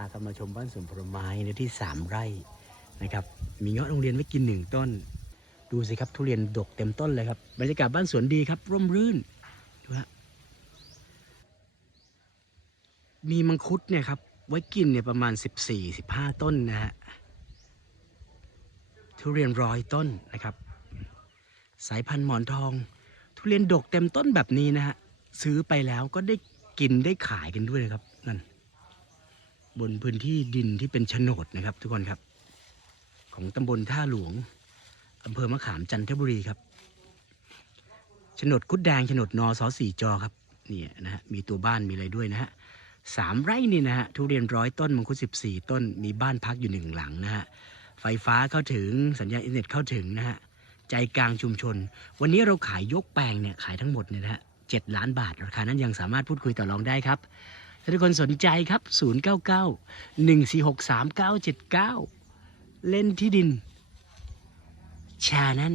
ากันมาชมบ้านสวนผลไม้เนื้อที่ 3 ไร่นะครับ มีเงาะโรงเรียนไว้กินหนึ่งต้น ดูสิครับทุเรียนดกเต็มต้นเลยครับ บรรยากาศบ้านสวนดีครับ ร่มรื่นดูฮะมีมังคุดเนี่ยครับไว้กินเนี่ยประมาณ 14-15 ต้นนะฮะทุเรียนร้อยต้นนะครับ สายพันธุ์หมอนทอง ทุเรียนดกเต็มต้นแบบนี้นะฮะซื้อไปแล้วก็ได้กินได้ขายกันด้วยนะครับนั่น บนพื้นที่ดินที่เป็นโฉนดนะครับ ทุกคนครับ ของตำบลท่าหลวงอำเภอมะขามจันทบุรีครับโฉนดคุดแดงโฉนดนอสอสี่จอครับนี่นะฮะมีตัวบ้านมีอะไรด้วยนะฮะสามไร่นี่นะฮะทุเรียนร้อยต้นมังคุดสิบสี่ต้น มีบ้านพักอยู่หนึ่งหลังนะฮะไฟฟ้าเข้าถึงสัญญาณอินเทอร์เน็ตเข้าถึงนะฮะใจกลางชุมชน วันนี้เราขายยกแปลงเนี่ยขายทั้งหมดเนี่ยนะฮะเจ็ดล้านบาทราคานั้นยังสามารถพูดคุยต่อรองได้ครับ ทุกคนสนใจครับ 099 146 3979 เล่นที่ดินชานั่น